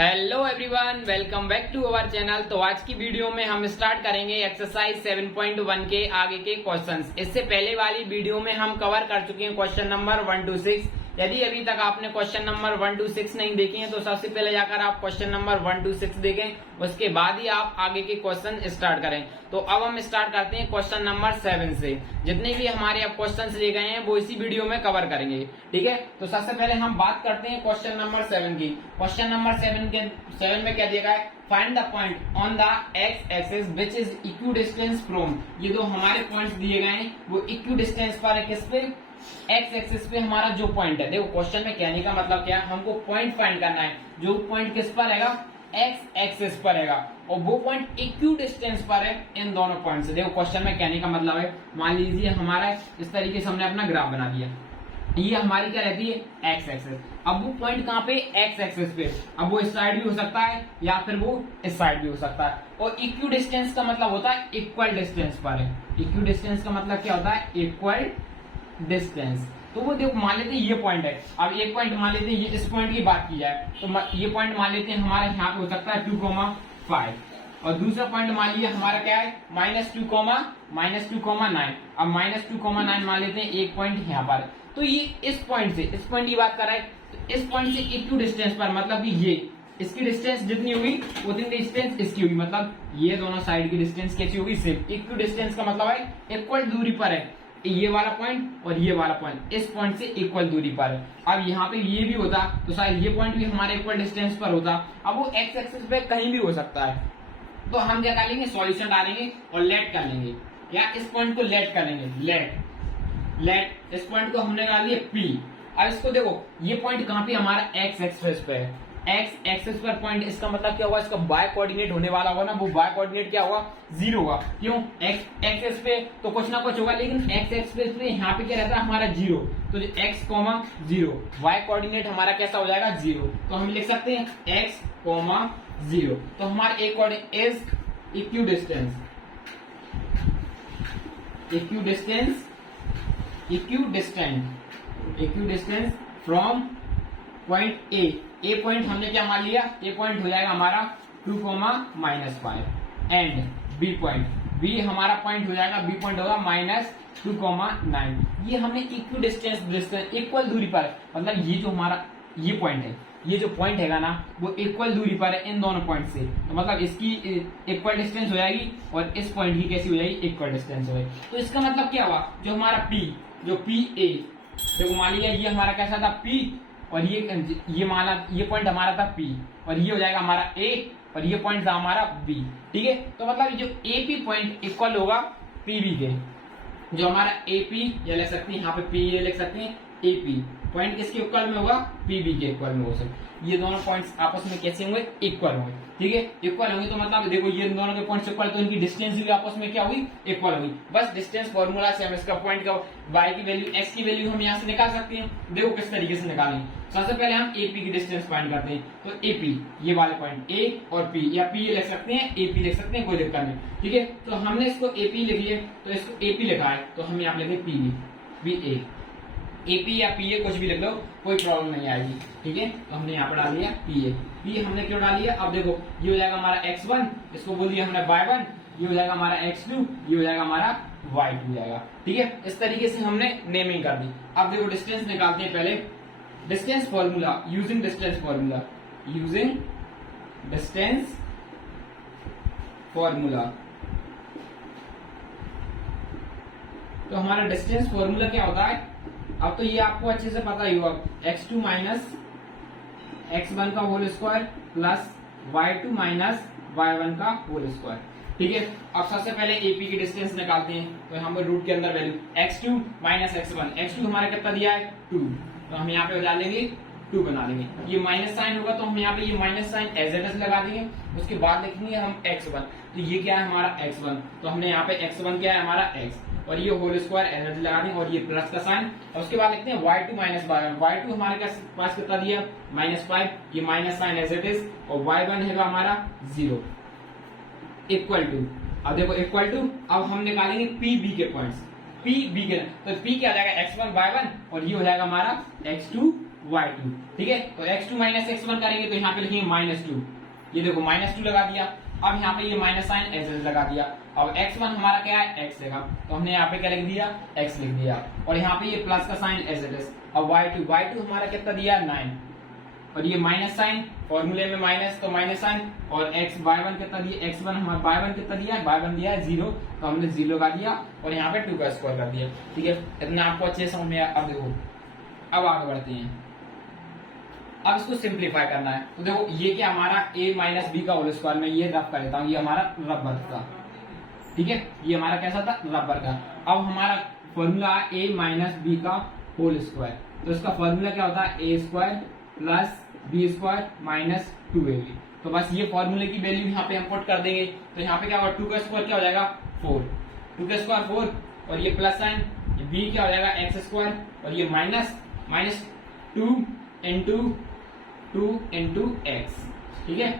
Hello everyone, welcome back to our channel. तो आज की वीडियो में हम स्टार्ट करेंगे एक्सरसाइज 7.1 के आगे के क्वेश्चंस। इससे पहले वाली वीडियो में हम कवर कर चुके हैं क्वेश्चन नंबर 1 to 6। यदि अभी तक आपने क्वेश्चन नंबर 1 to 6 नहीं देखे हैं तो सबसे पहले जाकर आप क्वेश्चन नंबर 1 to 6 देखें, उसके बाद ही आप आगे के क्वेश्चन स्टार्ट करें। तो अब हम स्टार्ट करते हैं क्वेश्चन नंबर 7 से। जितने भी हमारे अब क्वेश्चन लिए गए हैं वो इसी वीडियो में कवर करेंगे, ठीक है। तो सबसे पहले हम बात करते हैं क्वेश्चन नंबर 7 की। क्वेश्चन नंबर 7 में क्या दिया गया है? Find the point on the x axis which is equidistance from. ये जो हमारे पॉइंट्स दिए गए हैं वो इक्विडिस्टेंस पर है। किस पे? एक्स एक्सिस पे हमारा जो पॉइंट है। देखो क्वेश्चन में कहने का मतलब क्या है, हमको पॉइंट फाइंड करना है। जो पॉइंट किस पर रहेगा? एक्स एक्सिस पर रहेगा, और वो पॉइंट इक्विडिस्टेंस पर है इन दोनों पॉइंट से। देखो क्वेश्चन में कहने का मतलब है, मान लीजिए हमारा इस तरीके से हमने अपना ग्राफ बना दिया। ये हमारी क्या रहती है? X axis. अब वो पॉइंट कहाँ पे? एक्स एक्सिस पे। अब वो इस साइड भी हो सकता है या फिर वो इस साइड भी हो सकता है। और इक्विडिस्टेंस का मतलब होता है इक्वल डिस्टेंस पर है। इक्विडिस्टेंस का मतलब क्या होता है? Equal distance. तो वो देखो मान लेते हैं ये पॉइंट है। अब एक पॉइंट मान लेते हैं, ये इस पॉइंट की बात की जाए तो ये पॉइंट मान लेते हैं हमारा यहाँ पे हो सकता है 2,5, और दूसरा पॉइंट मान लिया हमारा क्या है? -2,9। अब -2,9 मान लेते हैं एक पॉइंट यहाँ पर। तो ये इस पॉइंट की बात कर रहा है। तो इस पॉइंट से इक्वल डिस्टेंस पर मतलब कि ये इसकी डिस्टेंस जितनी होगी उतनी डिस्टेंस इसकी होगी। मतलब ये दोनों साइड की डिस्टेंस कैसी होगी? सेम। इक्वल डिस्टेंस का मतलब है इक्वल दूरी पर है। ये वाला पॉइंट और ये वाला पॉइंट इस पॉइंट से इक्वल दूरी पर है। अब यहाँ पे ये भी होता तो शायद ये पॉइंट भी हमारे इक्वल डिस्टेंस पर होता। अब वो एक्स एक्सिस पे कहीं भी हो सकता है। तो हम क्या कर लेंगे? सॉल्यूशन डालेंगे और लेट कर लेंगे, या इस पॉइंट को लेट करेंगे। लेट इस पॉइंट को हमने डाल दिया P। अब इसको देखो, ये पॉइंट कहाँ पे? हमारा एक्स एक्सिस पे है। एक्स एक्सिस पर पॉइंट, इसका मतलब क्या होगा? इसका बाय कोऑर्डिनेट होने वाला होगा ना, वो बाय कोऑर्डिनेट क्या होगा? 0 होगा। क्यों? एक्स एक्सिस पे तो कुछ ना कुछ होगा, लेकिन एक्स एक्सिस पे यहाँ पे क्या रहता है? हमारा 0। तो जो x, 0 वाई कोऑर्डिनेट हमारा कैसा हो जाएगा? 0। तो हम लिख सकते हैं x, 0। तो हमारा एक coordinate is equidistance from point A point हमने क्या मान लिया? ए पॉइंट हो जाएगा हमारा 2,-5 एंड बी हमारा पॉइंट हो जाएगा, बी पॉइंट होगा -2,9। ये हमने इक्विडिस्टेंस इक्वल दूरी पर, मतलब ये जो हमारा ये पॉइंट है, ये जो पॉइंट हैगा ना वो इक्वल दूरी पर है इन दोनों पॉइंट से। तो मतलब इसकी इक्वल डिस्टेंस हो जाएगी और इस पॉइंट की कैसी हो जाएगी? इक्वल डिस्टेंस हो जाएगी। तो इसका मतलब क्या हुआ? जो हमारा P A, देखो मान लिया ये हमारा कैसा था? P, और ये माना ये पॉइंट हमारा था P, और ये हो जाएगा हमारा A, और ये पॉइंट था हमारा B, ठीक है। तो मतलब जो AP पॉइंट इक्वल होगा PB के। जो हमारा AP ये लिख सकते हैं, यहाँ पे P ये लिख सकते हैं AP पॉइंट किसके इक्वल में होगा? PB के इक्वल में हो सकता। ये दोनों पॉइंट्स आपस में कैसे होंगे? इक्वल होंगे, ठीक है। इक्वल होंगे तो मतलब देखो ये दोनों के पॉइंट्स इक्वल, तो इनकी डिस्टेंस भी आपस में क्या हुई? इक्वल हुई। बस डिस्टेंस फॉर्मूला से हम इसका पॉइंट का y की वैल्यू, x की वैल्यू हम यहाँ से निकाल सकते हैं। देखो किस तरीके से निकालें। सबसे पहले हम AP की डिस्टेंस फाइंड करते हैं। तो AP ये वाले पॉइंट A और P, या P लिख सकते हैं, AP लिख सकते हैं, कोई दिक्कत नहीं, ठीक है। तो हमने इसको AP लिख लिया, तो इसको AP लिखा है तो हम यहाँ पे लिखते PB AP या PA कुछ भी लिख लो, कोई प्रॉब्लम नहीं आएगी, ठीक है। तो हमने यहाँ पर डाल दिया P हमने क्यों डाल दिया? अब देखो ये हो जाएगा हमारा x1, इसको बोल दिया हमने y1, ये हो जाएगा हमारा x2, ये हो जाएगा हमारा y2 हो जाएगा, ठीक है। इस तरीके से हमने नेमिंग कर दी। अब देखो डिस्टेंस निकालते हैं पहले। Distance formula, using distance formula. तो हमारा डिस्टेंस फॉर्मूला क्या होता है? अब तो ये आपको अच्छे से पता ही होगा, x2 - x1 का whole square plus y2 - y1 का होल स्क्वायर, ठीक है। अब सबसे पहले AP की डिस्टेंस निकालते हैं। तो यहाँ पर रूट के अंदर वैल्यू x2 - x1, x2 हमारा कितना दिया है? 2, तो हम यहाँ पे डालेंगे 2 बना देंगे। ये माइनस साइन होगा तो हम यहाँ पे ये minus sign as it is लगा देंगे। उसके बाद लिखेंगे हम x1, तो ये क्या है हमारा x1, तो हमने यहाँ पे x1 क्या है हमारा x, और ये होल स्क्वायर एनर्जी लगा देंगे, और ये प्लस का साइन। और उसके बाद लिखते हैं y2 - y1। y2 हमारे पास कितना दिया? -5, ये minus sign as it is, और y1 है हमारा 0 इक्वल टू। अब देखो इक्वल टू, अब हम निकालेंगे PB के पॉइंट्स। PB के तो P क्या आ जाएगा? x1 y1, और ये हो जाएगा हमारा x2 y2, ठीक है। तो x2 माइनस x1 करेंगे तो यहाँ पे लिखेंगे -2, ये देखो -2 लगा दिया। अब यहाँ पे ये माइनस साइन एज लगा दिया। अब x1 हमारा क्या है, x है, तो हमने यहाँ पे क्या लिख दिया, x लिख दिया, और यहाँ पे ये प्लस का साइन एज इट इज। अब y2 हमारा कितना दिया, 9, और ये माइनस साइन, फॉर्मूले में माइनस तो माइनस साइन, और y1 कितना दिया, x1 हमारा y1 कितना दिया, y1 दिया है 0, तो हमने 0 लगा दिया और यहाँ पे 2 का स्क्वायर कर दिया, ठीक है। इतना आपको अच्छे समझ में आया। अब देखो, अब आगे बढ़ते हैं। अब इसको सिंप्लीफाई करना है, तो देखो ये क्या हमारा a माइनस बी का होल स्क्वायर में ये रफ कर देता हूँ, ये हमारा रबर का, ठीक है, ये हमारा कैसा था, रबर का। अब हमारा फॉर्मूला a माइनस बी का होल स्क्वायर, तो इसका फॉर्मूला क्या होता है, a square plus b square minus 2ab। तो बस ये फॉर्मूले की वैल्यू यहाँ पे हम पुट कर देंगे, तो यहाँ पे क्या होगा, 2 का स्क्वायर क्या हो जाएगा, 4, 2 का स्क्वायर 4, और ये प्लस साइन, b क्या हो जाएगा, x स्क्वायर, और ये माइनस 2 इंटू x, ठीक है।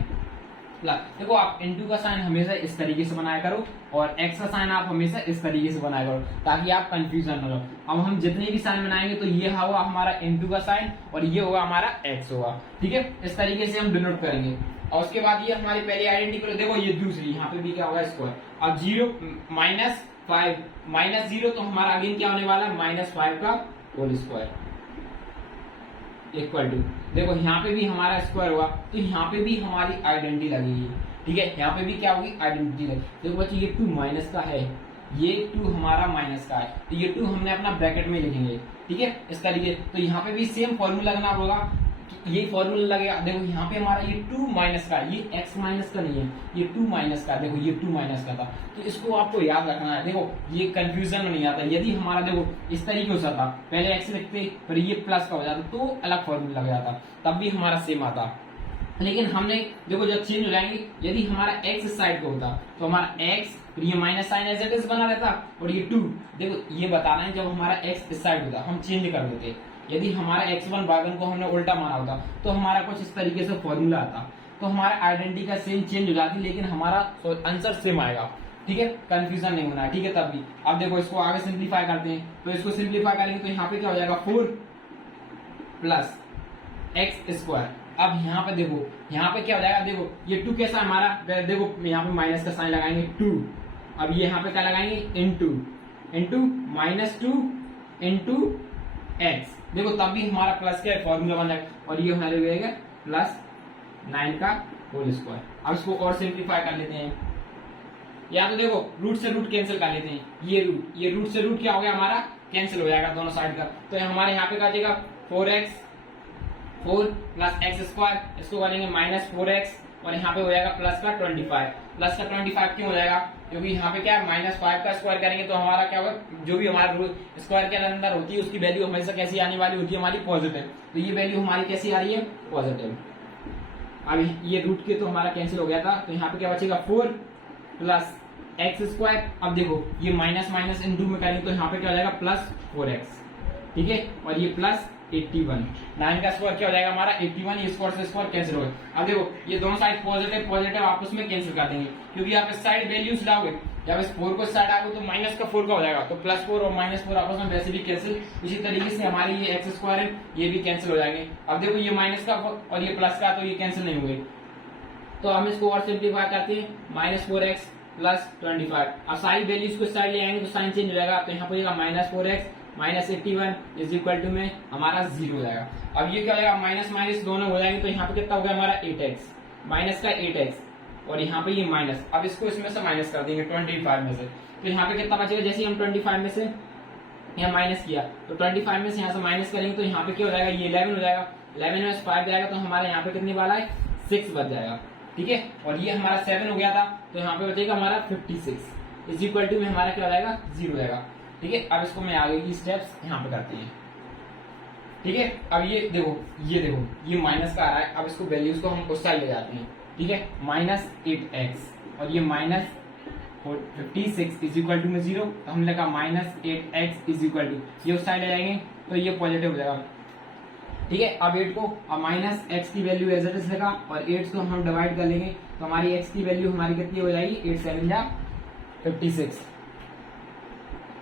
देखो आप इंटू का साइन हमेशा इस तरीके से बनाया करो, और x का साइन आप हमेशा इस तरीके से बनाया करो, ताकि आप कंफ्यूजन न हो। अब हम जितने भी साइन बनाएंगे तो ये होगा हमारा इंटू का साइन, और ये होगा हमारा x होगा, ठीक है। इस तरीके से हम डिनोट करेंगे। और उसके बाद ये हमारी पहली आइडेंटिटी, देखो ये दूसरी, यहाँ पे भी क्या होगा, स्क्वायर। अब 0 माइनस 0, तो हमारा अगेन क्या होने वाला है, -5 का होल स्क्वायर इक्वल टू, देखो यहाँ पे भी हमारा स्क्वायर हुआ, तो यहाँ पे भी हमारी आइडेंटिटी लगेगी, ठीक है। यहाँ पे भी क्या होगी, आइडेंटिटी लगेगी। देखो बच्चे ये 2 माइनस का है, ये 2 हमारा माइनस का है, तो ये 2 हमने अपना ब्रैकेट में लिखेंगे, ठीक है, इस तरीके। तो यहाँ पे भी सेम फॉर्मूला लगना होगा, ये फॉर्मूला लगेगा। देखो यहाँ पे हमारा ये 2 माइनस का, ये x माइनस का नहीं है, ये 2 माइनस का, देखो ये 2 माइनस का था, तो इसको आपको याद रखना है। देखो ये कंफ्यूजन में नहीं आता। यदि हमारा देखो इस तरीके से था, पहले x लिखते फिर ये प्लस का हो जाता, तो अलग फॉर्मूला लग जाता, तब भी हमारा सेम आता। लेकिन हमने देखो जब चेंज हो जाएंगे, यदि हमारा x इस साइड का होता तो हमारा x, फिर ये minus sign as it is बना रहता, और ये 2, देखो ये बताना है, जब हमारा x इस साइड होता हम चेंज कर देते। यदि हमारा x1 y1 को हमने उल्टा माना होता तो हमारा कुछ इस तरीके से फॉर्मूला आता, तो हमारा आइडेंटिटी का सेम चेंज हो जाती, लेकिन हमारा आंसर सेम आएगा, ठीक है। कंफ्यूजन नहीं होना है, ठीक है। तब भी अब देखो इसको आगे सिंप्लीफाई करते हैं, तो इसको सिंप्लीफाई करेंगे तो यहाँ पे क्या हो जाएगा, 4 प्लस x स्क्वायर। अब यहाँ पे देखो, यहाँ पे क्या हो जाएगा, देखो ये 2 कैसा हमारा, देखो यहाँ पे माइनस का साइन लगाएंगे 2, अब ये यहाँ पे क्या लगाएंगे, इंटू -2 इंटू x, देखो तब भी हमारा प्लस का फॉर्मूला बन जाएगा, और ये हमारे रहेगा प्लस 9 का होल स्क्वायर। अब इसको और सिंप्लीफाई कर लेते हैं, या तो देखो रूट से रूट कैंसिल कर लेते हैं, ये रूट से रूट क्या हो गया, हमारा कैंसिल हो जाएगा दोनों साइड का, तो हमारे यहाँ पे क्या जाएगा, 4 प्लस x स्क्वायर, इसको करेंगे -4x, और यहाँ पे हो जाएगा प्लस का 25। प्लस का 25 क्यों हो जाएगा, क्योंकि यहाँ पे क्या है, -5 का स्क्वायर करेंगे तो हमारा क्या होगा, जो भी हमारा स्क्वायर के अंदर होती है उसकी वैल्यू हमेशा कैसी आने वाली होती है, हमारी पॉजिटिव, तो ये वैल्यू हमारी कैसी आ रही है, पॉजिटिव। अब ये रूट के तो हमारा कैंसिल हो गया था, तो यहाँ पे क्या बचेगा, 4 प्लस x स्क्वायर। अब देखो ये माइनस इंटू में करेंगे तो यहाँ पे क्या हो जाएगा, प्लस 4x, ठीक है, और ये प्लस 81, 9 का स्क्वायर क्या हो जाएगा हमारा 81, ये स्क्वायर से स्क्वायर कैंसिल हो गया। अब देखो ये दोनों साइड पॉजिटिव आपस में कैंसिल कर देंगे, क्योंकि आप इस साइड वैल्यूज लाओगे, जब इस 4 को इस साइड आओगे तो माइनस का 4 का हो जाएगा, तो +4 और -4 आपस में वैसे भी कैंसिल। इसी तरीके से हमारी ये x स्क्वायर है, ये भी कैंसिल हो जाएंगे। अब देखो ये माइनस का और ये प्लस का, तो ये कैंसिल नहीं हुए, तो हम इसको और सिंप्लीफाई करते हैं, -4x प्लस 25। अब सारी वैल्यूज को साइड ले आएंगे तो साइन चेंज हो जाएगा, तो यहाँ पर -4x -81 इज इक्वल टू में हमारा 0 हो जाएगा। अब ये क्या हो जाएगा, माइनस माइनस दोनों हो जाएंगे, तो यहाँ पे कितना हो गया हमारा 8x, माइनस का 8x, और यहाँ पे ये माइनस। अब इसको इसमें से माइनस कर देंगे 25 में से, तो यहाँ पे कितना बचेगा, जैसे हम 25 में से यहाँ माइनस किया तो 25 में से यहाँ से माइनस करेंगे तो यहाँ पे क्या हो जाएगा, ये 11 हो जाएगा, 11 में 5 जाएगा तो हमारे यहाँ पे कितने वाला है, 6 बच जाएगा, ठीक है। और ये हमारा 7 हो गया था, तो यहाँ पे बचेगा हमारा 56 इज इक्वल टू में हमारा क्या हो जाएगा, 0 हो जाएगा, ठीक है। अब इसको मैं आगे की स्टेप्स यहाँ पे करते हैं, ठीक है। अब ये देखो ये माइनस का आ रहा है, अब इसको वैल्यूज को हम उस साइड ले जाते हैं, ठीक है, -8x और ये -56 इज इक्वल टू में 0, तो हमने लिखा -8x इज इक्वल टू, ये उस साइड ले जाएंगे तो ये पॉजिटिव हो जाएगा, ठीक है। अब 8 को -x की वैल्यू एज इट इज लगा, और 8 को हम डिवाइड कर लेंगे तो हमारी x की वैल्यू हमारी कितनी हो जाएगी, 8 7 56,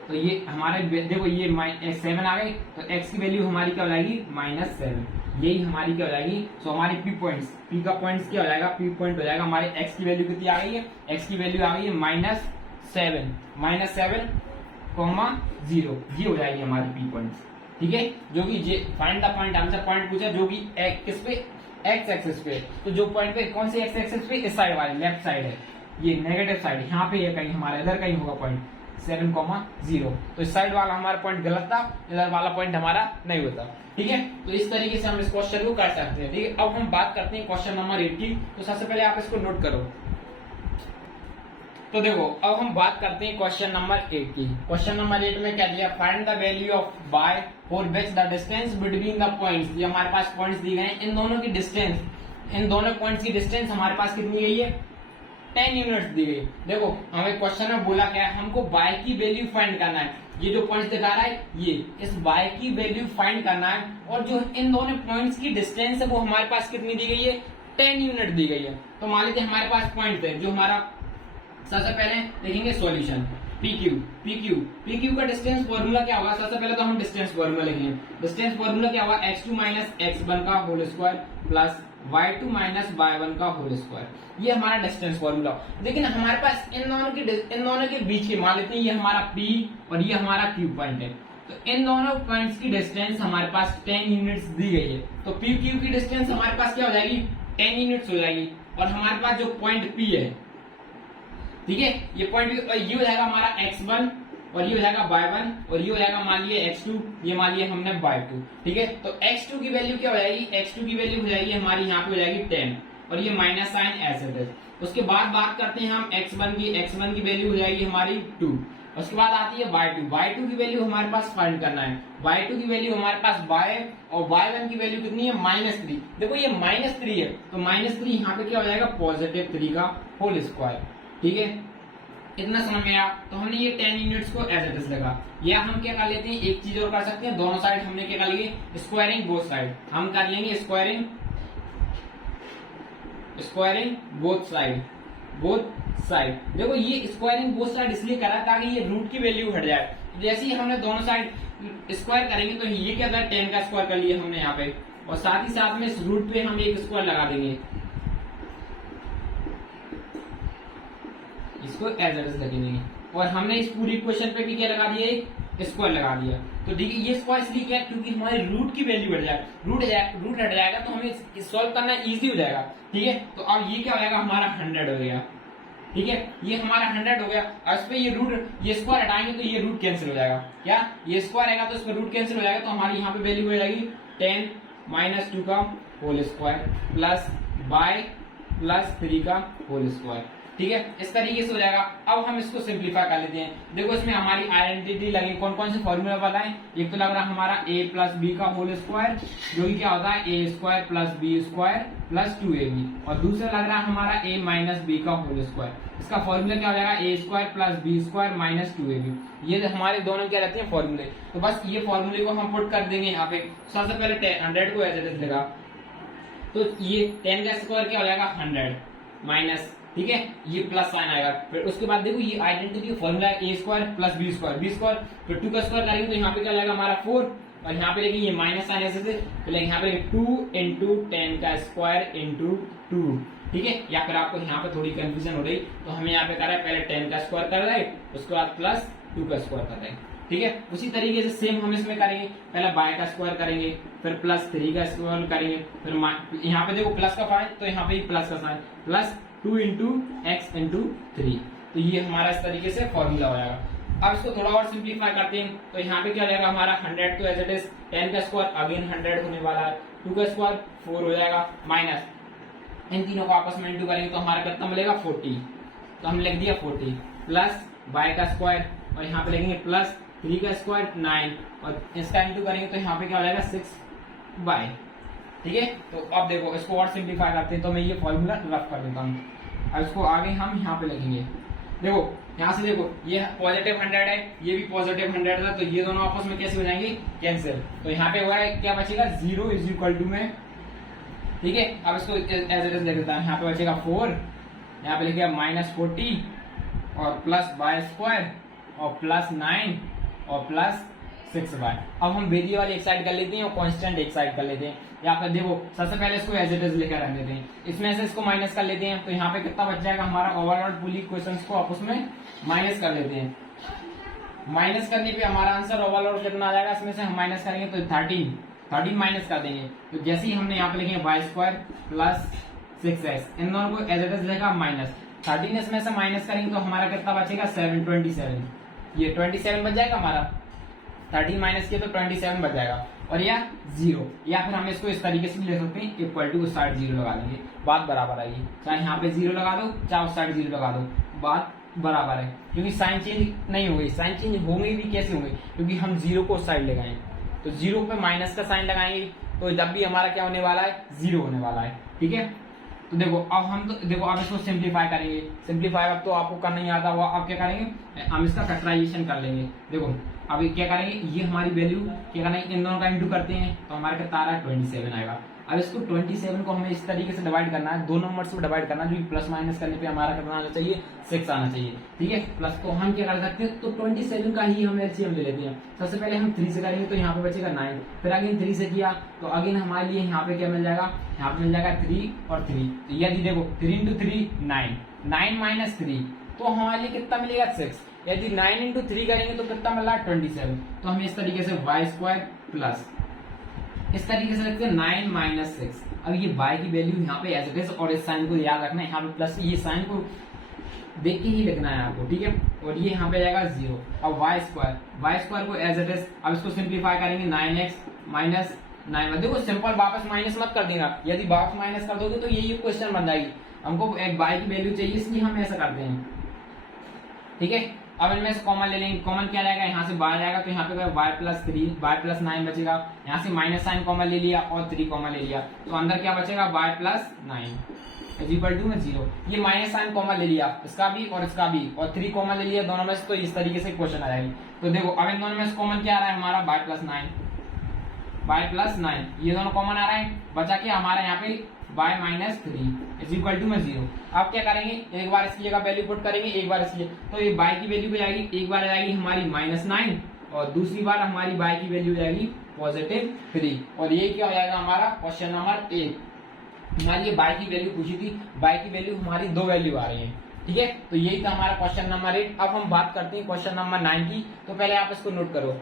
तो ये हमारे देखो ये 7 आ गई, तो x की वैल्यू हमारी क्या हो जाएगी -7, यही हमारी क्या हो जाएगी। सो हमारी p पॉइंट्स, p का पॉइंट्स क्या हो जाएगा, p पॉइंट हो जाएगा हमारे x की वैल्यू कितनी आ गई है, x की वैल्यू आ गई है -7, -7,0, ये हो जाएगी हमारी p पॉइंट्स। ठीक है, जो कि find the point, answer point पूछा जो कि किस पे, x एक्सिस पे। तो जो पॉइंट पे कौन से x एक्सिस पे, इस साइड वाले लेफ्ट साइड है, ये नेगेटिव साइड, यहाँ पे ये कहीं हमारा इधर कहीं होगा पॉइंट 7,0। तो इस साइड वाला हमारा पॉइंट गलत था, इधर वाला पॉइंट हमारा नहीं होता। ठीक है, तो इस तरीके से हम इस क्वेश्चन को कर सकते हैं। ठीक है, अब हम बात करते हैं क्वेश्चन नंबर 8 की। तो सबसे पहले आप इसको नोट करो। तो देखो, अब हम बात करते हैं क्वेश्चन नंबर 8 की। क्वेश्चन नंबर 8 में क्या दिया, find the value of by for which the distance between the points. ये हमारे पास पॉइंट्स दी गए हैं, इन दोनों की डिस्टेंस, इन दोनों पॉइंट्स की डिस्टेंस हमारे पास कितनी गई है, 10 यूनिट्स दी गई। देखो हमें क्वेश्चन में बोला क्या है, हमको बाय की वैल्यू फाइंड करना है। ये जो पॉइंट दिखा रहा है, ये इस बाय की वैल्यू फाइंड करना है, और जो इन दोनों पॉइंट्स की डिस्टेंस है वो हमारे पास कितनी दी गई है, 10 यूनिट दी गई है। तो मान लीजिए हमारे पास पॉइंट है, जो हमारा सबसे पहले देखेंगे सॉल्यूशन, PQ का डिस्टेंस फॉर्मूला क्या होगा। सबसे पहले तो हम डिस्टेंस फॉर्मूला लिखेंगे। डिस्टेंस फॉर्मूला क्या होगा, x2 माइनस x1 का whole square plus y2 minus y1 का होल स्क्वायर। ये हमारा डिस्टेंस फॉर्मूला। लेकिन हमारे पास इन दोनों के बीच के मान लेते हैं, ये हमारा P और ये हमारा Q पॉइंट है। तो इन दोनों पॉइंट्स की डिस्टेंस हमारे पास 10 यूनिट्स दी गई है। तो PQ की डिस्टेंस हमारे पास क्या हो जाएगी, 10 यूनिट्स हो जाएगी। और हमारे पास जो पॉइंट P है, ठीक है, ये पॉइंट ये हो जाएगा हमारा x1 और ये हो जाएगा y1 और ये हो जाएगा मान लिया x2, ये मान लिया हमने y2। ठीक है, तो x2 की वैल्यू क्या हो जाएगी, x2 की वैल्यू हो जाएगी हमारी यहाँ पे हो जाएगी 10 और ये माइनस साइन ऐसे है। उसके बाद बात करते हैं हम x1 की वैल्यू हो जाएगी हमारी 2। उसके बाद आती है y2 की वैल्यू हमारे पास फाइंड करना है। y2 की वैल्यू हमारे पास y है और y1 की वैल्यू कितनी है, -3। देखो ये -3 है, तो -3 यहाँ पे क्या हो जाएगा, +3 का होल स्क्वायर। ठीक है, इतना समझ में आया। तो हमने ये 10 यूनिट्स को एज इट इज लगा। या हम क्या कर लेते हैं, एक चीज और कर सकते हैं, दोनों साइड हमने क्या कर लिए, स्क्वायरिंग बोथ साइड। हम कर लेंगे स्क्वायरिंग बोथ साइड। देखो ये स्क्वायरिंग बोथ साइड इसलिए करा ताकि ये रूट की वैल्यू हट जाए। जैसे ही हमने दोनों साइड स्क्वायर करेंगे तो ये क्या होता है, 10 का स्क्वायर कर लिया हमने यहाँ पे, और साथ ही साथ में इस रूट पे हम एक स्क्वायर लगा देंगे, इसको एज इट इज लगेंगे। और हमने इस पूरी इक्वेशन पे भी क्या लगा दिया, एक स्क्वायर लगा दिया। तो देखिए ये स्क्वायर इसलिए क्या, क्योंकि हमारे रूट की वैल्यू बढ़ जाए, रूट हट जाएगा तो हमें सॉल्व करना इजी हो जाएगा। ठीक है, तो अब ये क्या हो जाएगा, हमारा 100 हो गया। ठीक है, ये हमारा 100 हो गया। और इस पे ये स्क्वायर हटाएंगे तो ये रूट कैंसिल हो जाएगा। क्या, ये स्क्वायर आएगा तो इस पर रूट कैंसिल हो जाएगा, तो हमारी यहाँ पे वैल्यू हो जाएगी 10 - 2 का whole square plus y plus 3 का होल स्क्वायर। ठीक है, इस तरीके से हो जाएगा। अब हम इसको सिंप्लीफाई कर लेते हैं। देखो इसमें हमारी आइडेंटिटी लगी, कौन कौन से फॉर्मूला बताएं। एक तो लग रहा है हमारा a प्लस बी का होल स्क्वायर, जो कि क्या होता है a square plus b square plus 2ab, और दूसरा लग रहा है हमारा a माइनस बी का होल स्क्वायर। इसका फॉर्मूला क्या हो जाएगा, a square plus b square minus 2ab। ये हमारे दोनों क्या रहते हैं फॉर्मूले। तो बस ये फॉर्मूले को हम पुट कर देंगे यहाँ पे। सबसे पहले 100 को एज इट इज लगा, तो ये 10 का स्क्वायर क्या हो जाएगा 100 माइनस, ठीक है, ये प्लस साइन आएगा। फिर उसके बाद देखो ये आइडेंटिटी फॉर्मूला है, a square plus b square, फिर 2 का स्क्वायर करेंगे तो यहाँ पे क्या लगेगा हमारा 4, और यहाँ पे लेकिन ये माइनस साइन ऐसे से, तो यहाँ पे 2 इंटू 10 का स्क्वायर इंटू 2। ठीक है, या फिर आपको यहाँ पे थोड़ी कंफ्यूजन हो रही तो हमें यहाँ पे कर रहा है, पहले 10 का स्क्वायर कर रहा है, उसके बाद प्लस 2 का स्क्वायर कर रहे हैं। ठीक है, उसी तरीके से सेम हम इसमें करेंगे, पहले y का स्क्वायर करेंगे, फिर प्लस 3 का स्क्वायर करेंगे, फिर यहाँ पे देखो प्लस का साइन, तो यहाँ पे प्लस का sign, plus 2 into x into 3। तो ये हमारा इस तरीके से फॉर्मूला हो जाएगा। अब इसको थोड़ा और सिंप्लीफाई करते हैं, तो यहाँ पे क्या हो जाएगा हमारा 100 तो एज इट इज 10 का स्क्वायर अगेन 100 होने वाला है, 2 का स्क्वायर 4 हो जाएगा, माइनस इन तीनों को आपस में इंटू करेंगे तो हमारा कितना मिलेगा 40, तो हम लिख दिया 40 प्लस y का स्क्वायर, और यहाँ पे लिखेंगे प्लस 3 का स्क्वायर 9, और इसका इंटू करेंगे तो यहाँ पे क्या हो जाएगा 6y। ठीक है, तो अब देखो इसको और सिंप्लीफाई करते हैं, तो मैं ये फॉर्मूला रफ कर देता हूँ। अब इसको आगे हम यहाँ पे लिखेंगे। देखो यहाँ से देखो ये पॉजिटिव 100 है, ये भी पॉजिटिव 100 था, तो ये दोनों आपस में कैसे हो जाएंगे, कैंसिल। तो यहाँ पे हुआ है क्या बचेगा 0 इज इक्वल टू में। ठीक है, अब इसको एज इट इज लिख देता हूँ। यहाँ पे बचेगा 4, यहाँ पे लिखेगा -40 और प्लस y स्क्वायर और प्लस 9 और प्लस 6y। अब हम वेरिएबल वाली एक साइड कर लेते हैं और कांस्टेंट एक साइड कर लेते हैं। यहाँ पे देखो सबसे पहले इसको एज इट इज लेकर रख देते हैं, इसमें से इसको माइनस कर लेते हैं, तो यहाँ पे कितना बच जाएगा हमारा ओवरऑल पूरी क्वेश्चंस को आपस में माइनस कर लेते हैं। माइनस करने पे हमारा आंसर ओवरऑल कितना आ जाएगा, इसमें से हम माइनस करेंगे तो 13 माइनस कर देंगे। तो जैसे ही हमने यहाँ पे लिखे y² प्लस 6x, इन दोनों को एज इट इज लेगा माइनस 13, इसमें से माइनस करेंगे तो हमारा कितना बचेगा 27, ये 27 बच जाएगा हमारा। 13 माइनस किया तो 27 बच जाएगा, और या 0, या फिर हम इसको इस तरीके से भी ले सकते हैं, इक्वल टू उस साइड 0 लगा देंगे, बात बराबर आएगी। चाहे यहाँ पे 0 लगा दो, चाहे उस साइड 0 लगा दो, बात बराबर है, क्योंकि साइन चेंज नहीं होगी। साइन चेंज होंगे भी कैसे होंगे, क्योंकि हम 0 को उस साइड ले गए, तो 0 पे माइनस का साइन लगाएंगे, तो जब भी हमारा क्या होने वाला है, 0 होने वाला है। ठीक है, तो देखो अब हम देखो अब इसको सिंप्लीफाई करेंगे। सिंप्लीफाई अब तो आपको करना नहीं आता हुआ, अब क्या करेंगे, हम इसका फैक्टराइजेशन कर लेंगे। देखो अब क्या करेंगे, ये हमारी वैल्यू क्या करेंगे, इन दोनों का इंटू करते हैं, तो हमारे कितना आ रहा है 27 आएगा। अब इसको 27 को हमें इस तरीके से डिवाइड करना है, दो नंबर से डिवाइड करना है, जो प्लस माइनस करने पे हमारा कितना आना चाहिए, 6 आना चाहिए। ठीक है, प्लस तो हम क्या कर सकते हैं, तो 27 का ही हम एलसीएम ले लेते हैं। सबसे पहले हम 3 से करेंगे तो यहाँ पे बचेगा 9, फिर अगेन 3 से किया तो अगेन हमारे लिए यहाँ पे क्या मिल जाएगा, यहाँ पे मिल जाएगा 3 और 3। तो यदि देखो 3 इंटू 3 9, 9 माइनस 3 तो हमारे लिए कितना मिलेगा 6। यदि 9 इंटू 3 करेंगे तो कितना मिल रहा है 27। तो हम इस तरीके से y² प्लस इस तरीके से लिखते हैं 9 माइनस 6। अब ये y की वैल्यू यहाँ पे एज इट इज, और इस साइन को याद रखना है, यहाँ पे प्लस, ये साइन को देख के ही लिखना है आपको। ठीक है, और ये यहाँ पे जाएगा 0। अब y² को एज इट इज, अब इसको सिंप्लीफाई करेंगे 9x माइनस 9। देखो सिंपल, वापस माइनस मत कर देना, यदि वापस माइनस कर दोगे तो यही क्वेश्चन बन जाएगी। हमको एक y की वैल्यू चाहिए, इसलिए हम ऐसा करते हैं। ठीक है, अब इनमें से कॉमन ले लेंगे, कॉमन क्या जाएगा, यहाँ से बाहर जाएगा तो यहाँ पे y प्लस 9 बचेगा, यहाँ से माइनस साइन कॉमन ले लिया और 3 कॉमन ले लिया, तो अंदर क्या बचेगा y plus 9 is equal to में 0। ये माइनस साइन कॉमन ले लिया, इसका भी और इसका भी, और 3 कॉमन ले लिया दोनों में से, तो इस तरीके से क्वेश्चन आ जाएगी। तो देखो अब इन दोनों में से कॉमन क्या आ रहा है हमारा y प्लस 9, ये दोनों कॉमन आ रहा है, बचा के हमारा यहाँ पे y minus 3 is equal to में 0। अब क्या करेंगे, एक बार इसकी जगह वैल्यू पुट करेंगे, एक बार इसकी, तो ये y की वैल्यू पे जाएगी, एक बार जाएगी हमारी -9 और दूसरी बार हमारी y की वैल्यू जाएगी +3। और ये क्या हो जाएगा हमारा क्वेश्चन नंबर 1। हमारी ये y की वैल्यू पूछी थी, y की वैल्यू हमारी 2 वैल्यू आ रही है। ठीक है, तो यही था हमारा क्वेश्चन नंबर 8। अब हम बात करते हैं क्वेश्चन नंबर 9 की, तो पहले आप इसको नोट करो।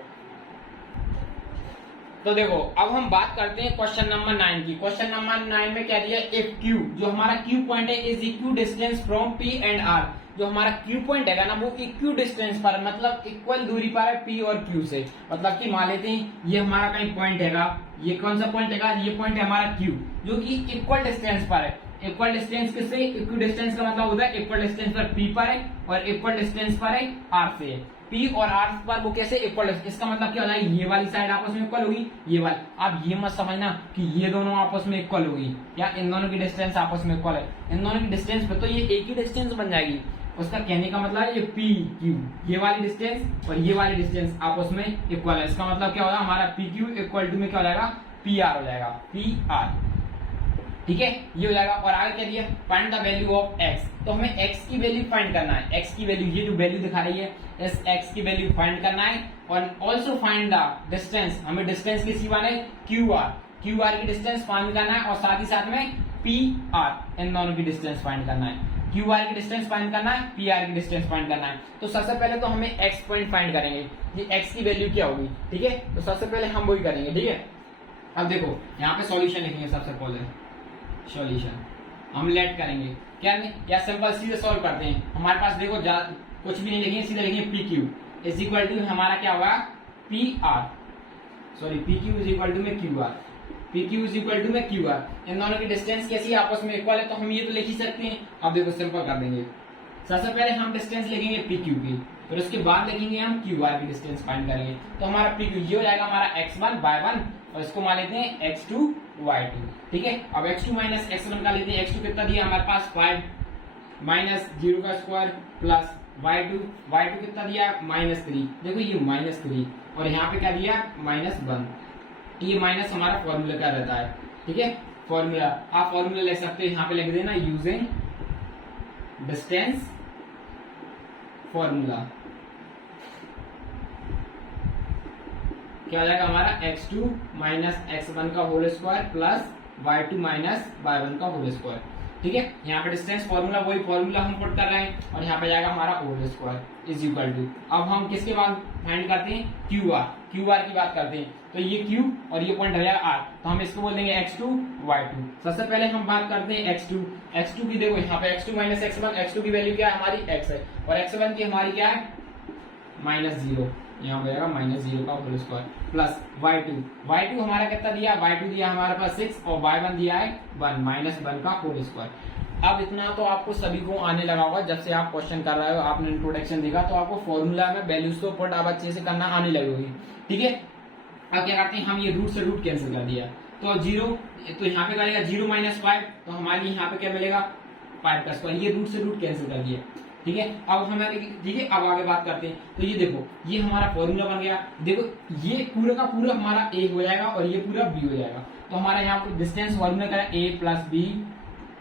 तो देखो अब हम बात करते हैं क्वेश्चन नंबर 9 की। क्वेश्चन नंबर 9 में क्या दिया, इफ Q, जो हमारा Q पॉइंट है, is equi distance from P and R। जो हमारा Q पॉइंट है ना, वो इक्वी डिस्टेंस पर, मतलब इक्वल दूरी पर है P और Q से। मतलब कि मान लेते हैं ये हमारा कहीं पॉइंट हैगा, ये कौन सा पॉइंट हैगा, ये पॉइंट है हमारा Q, जो कि इक्वल डिस्टेंस पर है। इक्वल डिस्टेंस किससे, इक्वी डिस्टेंस का मतलब होता है इक्वल डिस्टेंस पर P पर है और इक्वल डिस्टेंस पर है R से है। P और R पर वो कैसे इक्वल, इसका मतलब क्या हो जाएगा, ये वाली साइड आपस में इक्वल होगी, ये वाली। आप ये मत समझना कि ये दोनों आपस में इक्वल होगी, या इन दोनों की डिस्टेंस आपस में इक्वल है। इन दोनों की डिस्टेंस पे तो ये एक ही डिस्टेंस बन जाएगी। उसका कहने का मतलब है ये P Q, ये वाली डिस्टेंस और ये वाली डिस्टेंस आपस में इक्वल है। इसका मतलब क्या होगा, हमारा P Q इक्वल टू में क्या हो जाएगा, PR हो जाएगा, PR। ठीक है, ये हो जाएगा। और आगे क्या दिया, find the value of x। तो हमें x की वैल्यू फाइंड करना है, x की वैल्यू, ये जो वैल्यू दिखा रही है, इस x की वैल्यू फाइंड करना है। और ऑल्सो फाइंड द डिस्टेंस, हमें डिस्टेंस किसी वाले QR की डिस्टेंस फाइंड करना है, और साथ ही साथ में PR, इन दोनों की डिस्टेंस फाइंड करना है। QR की डिस्टेंस फाइंड करना है, PR की डिस्टेंस फाइंड करना है। तो सबसे पहले तो हमें x पॉइंट फाइंड करेंगे, ये x की वैल्यू क्या होगी। ठीक है, तो सबसे पहले हम वही करेंगे। ठीक है, अब देखो यहाँ पे सॉल्यूशन लिखेंगे, सबसे पहले सॉल्यूशन हम लेट करेंगे, क्या नहीं, या सिंपल सीधे सॉल्व करते हैं। हमारे पास देखो कुछ भी नहीं लिखेंगे, सीधे लिखेंगे PQ इज इक्वल टू, हमारा क्या होगा PR, sorry PQ is equal to में QR, PQ is equal to में QR। इन दोनों की डिस्टेंस कैसी है, आपस में इक्वल है, तो हम ये तो लिख ही सकते हैं। अब देखो सिंपल कर देंगे, सबसे पहले हम डिस्टेंस लिखेंगे PQ की, फिर उसके बाद लिखेंगे हम QR की डिस्टेंस फाइंड करेंगे। तो हमारा PQ ये हो जाएगा हमारा x1 y1, और इसको मान लेते हैं x2 y2। ठीक है, अब x2 माइनस x1 का लेते हैं। x2 कितना दिया हमारे पास 5 माइनस 0 का स्क्वायर प्लस y2 कितना दिया -3। देखो ये -3, और यहाँ पे क्या दिया -1। ये माइनस हमारा फॉर्मूला का रहता है। ठीक है, फॉर्मूला, आप फॉर्मूला ले सकते हैं, यहाँ पे लिख देना यूजिंग डिस्टेंस फॉर्मूला। क्या हो जाएगा हमारा x2 माइनस x1 का whole square plus y2 minus y1 का होल स्क्वायर। ठीक है, यहाँ पे डिस्टेंस फॉर्मूला वही फॉर्मूला हम पुट कर रहे हैं और यहाँ पे जाएगा हमारा whole square is equal to, अब हम किसके बाद फाइंड करते हैं, क्यू आर की बात करते हैं। तो ये Q और ये पॉइंट हो जाएगा R, तो हम इसको बोल देंगे x2 y2। सबसे पहले हम बात करते हैं x2 की। देखो यहाँ पे x2 माइनस x1, x2 की वैल्यू क्या है हमारी x है और x1 की हमारी क्या है -0, यहाँ पे जाएगा -0 का होल स्क्वायर प्लस y2 हमारा कितना दिया, y2 दिया हमारे पास 6 और y1 दिया है 1 -1 का होल स्क्वायर। अब इतना तो आपको सभी को आने लगा होगा, जब से आप क्वेश्चन कर रहे हो, आपने इंट्रोडक्शन देखा तो आपको फॉर्मूला में वैल्यूज तो पुट आप अच्छे से करना आने लगी होगी। ठीक है, अब क्या करते हैं हम, ये रूट से रूट कैंसिल कर दिया तो 0, तो यहाँ पे करेगा 0 - 5, तो हमारे यहाँ पे क्या मिलेगा 5 का स्क्वायर, ये रूट से रूट कैंसिल कर दिया। ठीक है, अब हमारे, ठीक है, अब आगे बात करते हैं। तो ये देखो ये हमारा फॉर्मूला बन गया। देखो ये पूरा का पूरा हमारा a हो जाएगा और ये पूरा b हो जाएगा। तो हमारा यहाँ पे डिस्टेंस फॉर्मूला क्या है, a प्लस b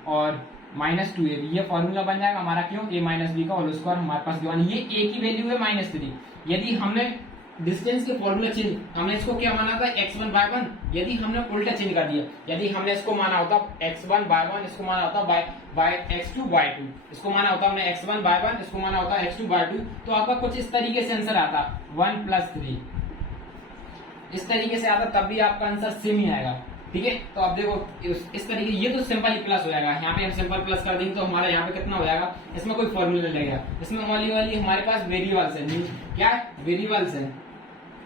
और -2ab, ये फॉर्मूला बन जाएगा हमारा, क्यों, a - b का होल स्क्वायर हमारे पास गिवन। ये a की वैल्यू है -3। यदि हमने डिस्टेंस के फॉर्मूला चेंज, हमने इसको क्या माना था x1 y1, यदि हमने उल्टा चेंज कर दिया, यदि हमने इसको माना होता x1 y1, इसको माना होता x2 y2, इसको माना होता हमने x1 y1, इसको माना होता x2 y2, तो आपका कुछ इस तरीके से आंसर आता 1 + 3, इस तरीके से आता, तब भी आपका आंसर सेम ही आएगा। ठीक है, तो अब देखो इस तरीके, ये तो सिंपल ही प्लस हो जाएगा, यहाँ पे हम सिंपल प्लस कर देंगे तो हमारा यहाँ पे कितना हो जाएगा, इसमें कोई फॉर्मूला नहीं लगेगा, इसमें वाली हमारे पास वेरिएबल्स है, क्या वेरिएबल्स है,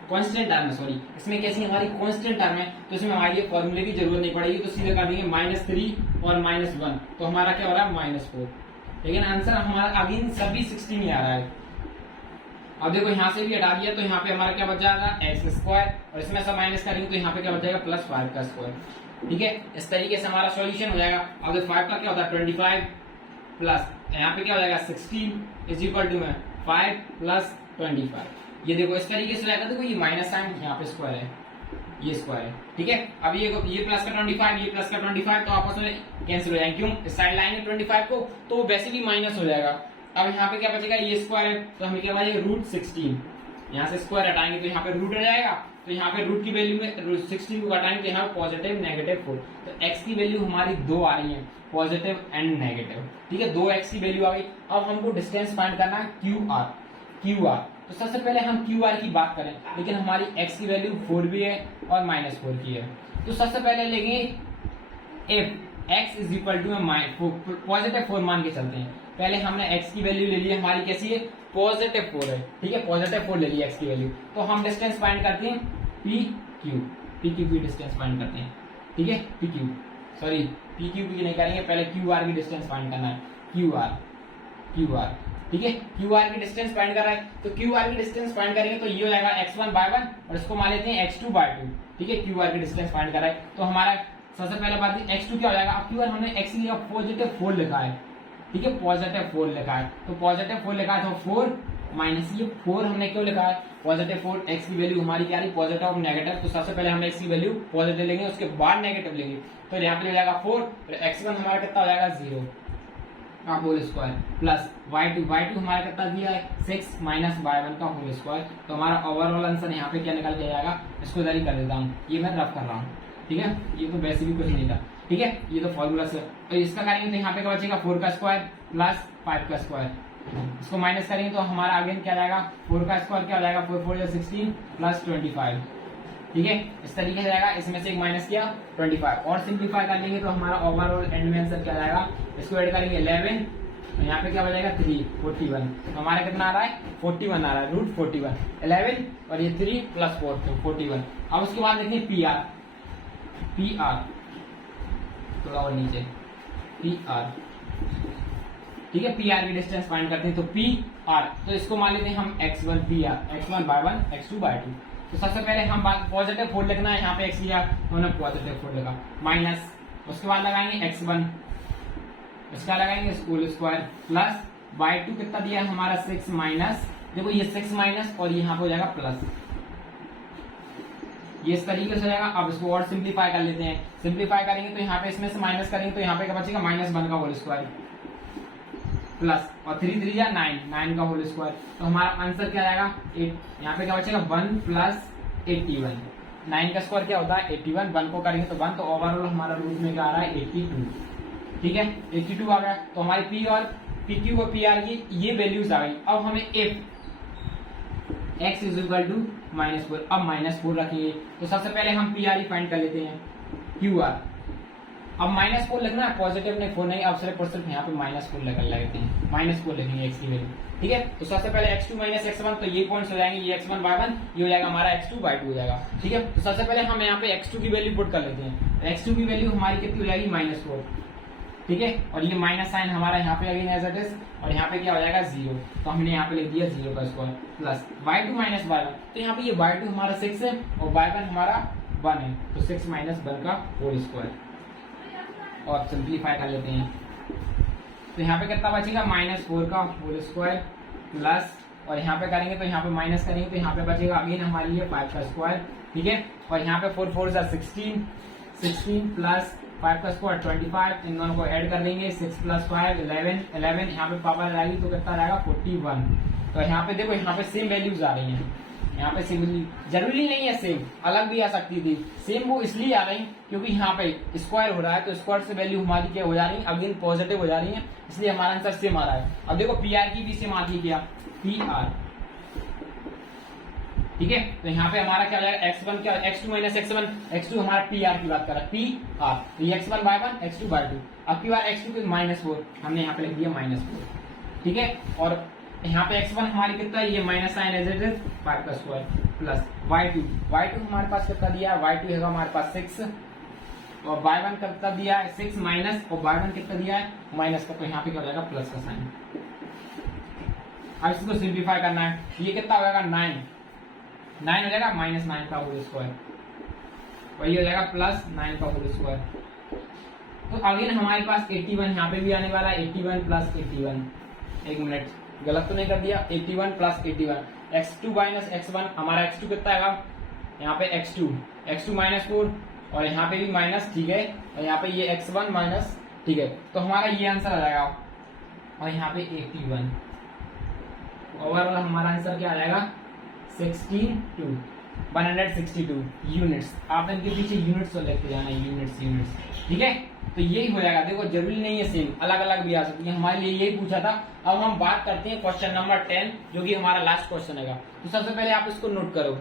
कांस्टेंट टर्म है, सॉरी, इसमें कैसी हमारी कांस्टेंट टर्म है, तो इसमें हमारी फॉर्मूले की जरूरत नहीं पड़ेगी, तो सीधे कर देंगे -3 और -1, तो हमारा क्या हो रहा है -4। लेकिन आंसर हमारा अगेन सभी 16 ही आ रहा है। अब देखो यहाँ से भी हटा दिया तो यहाँ पे हमारा क्या बच जाएगा x² और इसमें सब माइनस करेंगे तो यहाँ पे क्या बच जाएगा +5 का स्क्वायर। ठीक है, इस तरीके से हमारा सॉल्यूशन हो जाएगा। अब 5 का क्या होता है 25 प्लस यहाँ पे क्या हो जाएगा 16 इज इक्वल टू में 5 + 25। ये देखो इस तरीके से जाएगा, देखो ये माइनस साइन यहाँ पे स्क्वायर है, ये स्क्वायर है। ठीक है, अब ये प्लस का 25, ये प्लस का 25 तो आपस में कैंसिल हो जाएंगे, क्यों, इस साइड लाइन है 25 को तो वैसे भी माइनस हो जाएगा। अब यहाँ पे क्या बचेगा, ये स्क्वायर है तो हमें क्या बचेगा √16, यहाँ से स्क्वायर हटाएंगे तो यहाँ पे रूट आ जाएगा, तो यहाँ पे रूट की वैल्यू में 16 को घटाएंगे तो यहाँ पॉजिटिव -4, तो x की वैल्यू हमारी 2 आ रही है, पॉजिटिव एंड नेगेटिव। ठीक है, 2x की वैल्यू आ गई। अब हमको डिस्टेंस फाइंड करना है QR। तो सबसे पहले हम QR की बात करें, लेकिन हमारी x की वैल्यू 4 भी है और -4 की है, तो सबसे पहले लेंगे if x is equal to positive 4 मान के चलते हैं। पहले हमने x की वैल्यू ले ली, हमारी कैसी है पॉजिटिव 4 है। ठीक है, पॉजिटिव 4 ले ली x की वैल्यू, तो हम डिस्टेंस फाइंड करते हैं PQ की डिस्टेंस फाइंड करते हैं। ठीक है, PQ की नहीं करेंगे, पहले QR की डिस्टेंस फाइंड करना है, QR। ठीक है, QR की डिस्टेंस फाइंड कर रहा है, तो QR की डिस्टेंस फाइंड करेंगे तो ये हो जाएगा x1 y1 और इसको मान लेते हैं x2 y2। ठीक है, QR की डिस्टेंस फाइंड कर रहा है, तो हमारा सबसे पहले बात x2 क्या हो जाएगा, अब QR हमने x लिया पॉजिटिव 4 लिखा है। ठीक है, पॉजिटिव 4 लिखा है, तो पॉजिटिव 4 लिखा है तो 4 माइनस ये 4 हमने क्यों लिखा है, पॉजिटिव 4, x की वैल्यू हमारी क्या रही पॉजिटिव और नेगेटिव, तो सबसे पहले हम x की वैल्यू पॉजिटिव लेंगे, उसके बाद नेगेटिव लेंगे, तो यहाँ पे हो जाएगा 4, x1 हमारा कितना हो जाएगा 0 का होल स्क्वायर प्लस y2 हमारा कितना दिया है 6 माइनस y1 का होल स्क्वायर, तो हमारा ओवरऑल आंसर यहाँ पे क्या निकल के जाएगा, इसको इधर ही कर देता हूँ, ये मैं रफ कर रहा हूँ। ठीक है, ये तो वैसे भी कुछ नहीं था। ठीक है, ये तो फॉर्मूला से, तो इसका करेंगे तो यहाँ पे क्या बचेगा 4 का स्क्वायर प्लस 5 का स्क्वायर, इसको माइनस करेंगे तो हमारा अगेन क्या जाएगा 4 का स्क्वायर क्या हो जाएगा 4 4 16 प्लस 25। ठीक है, इस तरीके से जाएगा, इसमें से एक माइनस किया 25 और सिंप्लीफाई कर लेंगे तो हमारा ओवरऑल एंड में आंसर क्या जाएगा, इसको ऐड करेंगे 11, तो यहाँ पे क्या बचेगा 3 41, तो हमारा कितना आ रहा है 41 आ रहा है, √41 11 और ये 3 + 4 तो 41। अब उसके बाद देखिए PR थोड़ा और नीचे PR। ठीक है, PR की डिस्टेंस फाइंड करते हैं, तो PR तो इसको मान लेते हैं हम x1 PR, x1 y1 x2 y2। तो सबसे पहले हम पॉजिटिव 4 लिखना है, यहाँ पे x लिया तो हमने पॉजिटिव 4 लिखा, माइनस उसके बाद लगाएंगे x1, इसका लगाएंगे होल स्क्वायर प्लस y2 कितना दिया है हमारा 6 माइनस, देखो ये 6 माइनस और यहाँ पे हो जाएगा प्लस, ये इस तरीके से हो जाएगा। अब इसको और सिंप्लीफाई कर लेते हैं, सिंप्लीफाई करेंगे तो यहाँ पे इसमें से माइनस करेंगे तो यहाँ पे क्या बचेगा -1 का होल स्क्वायर प्लस और 3 3 9 का होल स्क्वायर, तो हमारा आंसर क्या आएगा 8। यहाँ पे क्या बचेगा 1 + 81। 9 का स्क्वायर क्या होता है 81, 1 को करेंगे तो 1, तो ओवरऑल हमारा रूट में क्या आ रहा है 82। ठीक है, 82 आ गया। तो हमारी पी और पी क्यू और पी आर की ये वैल्यूज आ गई। अब हमें if x is equal to -4, अब -4 रखिए। तो सबसे पहले हम पी आर फाइंड कर लेते हैं, क्यू आर। अब -4 लिखना है, पॉजिटिव नहीं 4 नहीं, अब सिर्फ यहाँ पे -4 लगा लेते हैं, -4 लिखेंगे x की वैल्यू। ठीक है, तो सबसे पहले x2 - x1, तो ये पॉइंट्स हो जाएंगे, ये x1 y1, ये हो जाएगा हमारा x2 y2 हो जाएगा। ठीक है, तो सबसे पहले हम यहाँ पे x2 की वैल्यू पुट कर लेते हैं। x2 की वैल्यू हमारी कितनी हो जाएगी -4। ठीक है, और ये माइनस साइन हमारा यहाँ पे अगेन एज इट इज, और यहाँ पे क्या हो जाएगा 0, तो हमने यहाँ पे लिख दिया 0 का स्क्वायर प्लस y2 - y1। तो यहाँ पे ये y2 हमारा 6 है और y1 हमारा 1 है, तो 6 - 1 का होल स्क्वायर, और सिंप्लीफाई कर लेते हैं। तो यहाँ पे कितना बचेगा -4 का होल स्क्वायर प्लस, और यहाँ पे करेंगे तो यहाँ पे माइनस करेंगे तो यहाँ पे बचेगा अगेन हमारे लिए 5 का स्क्वायर। ठीक है, और यहाँ पे 4 4 16 प्लस 5 का स्क्वायर 25, इन दोनों को ऐड कर लेंगे, 6 + 5 11, यहाँ पे पावर आएगी तो कितना रहेगा 41। तो यहाँ पे देखो, यहाँ पे सेम वैल्यूज आ रही हैं, यहाँ पे सेम, जरूरी नहीं है सेम, अलग भी आ सकती थी। सेम वो इसलिए आ रही क्योंकि यहाँ पे स्क्वायर हो रहा है, तो स्क्वायर से वैल्यू हमारी क्या हो जा रही है, अगेन पॉजिटिव हो जा रही है, इसलिए हमारा आंसर सेम आ रहा है। अब देखो पी आर की भी सेम आती है, क्या पी आर। ठीक है, तो यहाँ पे हमारा क्या हो जाएगा x1 क्या, x2 - x1, x2 हमारा पी आर की बात कर रहा है, पी आर, तो ये x1 y1 x2 y2। अब क्यू आर x2 के -4 हमने यहाँ पे लिख दिया -4। ठीक है, और यहाँ पे x1 हमारी कितना है, ये minus sign as it is 5 का स्क्वायर प्लस y2 हमारे पास कितना दिया है, y2 है हमारे पास 6, और y1 कितना दिया है 6 माइनस, और y1 कितना दिया है माइनस का, तो यहाँ पे क्या हो जाएगा प्लस का साइन। अब इसको सिंप्लीफाई करना है, ये कितना हो जाएगा 9 हो जाएगा -9 का होल स्क्वायर, और ये हो जाएगा +9 का होल स्क्वायर। तो अगेन हमारे पास 81 यहाँ पे भी आने वाला है, 81 + 81, एक मिनट गलत तो नहीं कर दिया, 81 + 81, x2 - x1, हमारा x2 कितना आएगा, यहाँ पे x2 -4, और यहाँ पे भी माइनस, ठीक है, और यहाँ पे ये x1 माइनस, ठीक है, तो हमारा ये आंसर आ जाएगा, और यहाँ पे 81, ओवरऑल हमारा आंसर क्या आ जाएगा 162 यूनिट्स। आप इनके पीछे यूनिट्स तो लेते जाना, यूनिट्स। ठीक है, तो यही हो जाएगा। देखो जरूरी नहीं है सेम, अलग अलग भी आ सकती है, हमारे लिए यही पूछा था। अब हम बात करते हैं क्वेश्चन नंबर 10, जो कि हमारा लास्ट क्वेश्चन है। तो सबसे पहले आप इसको नोट करो।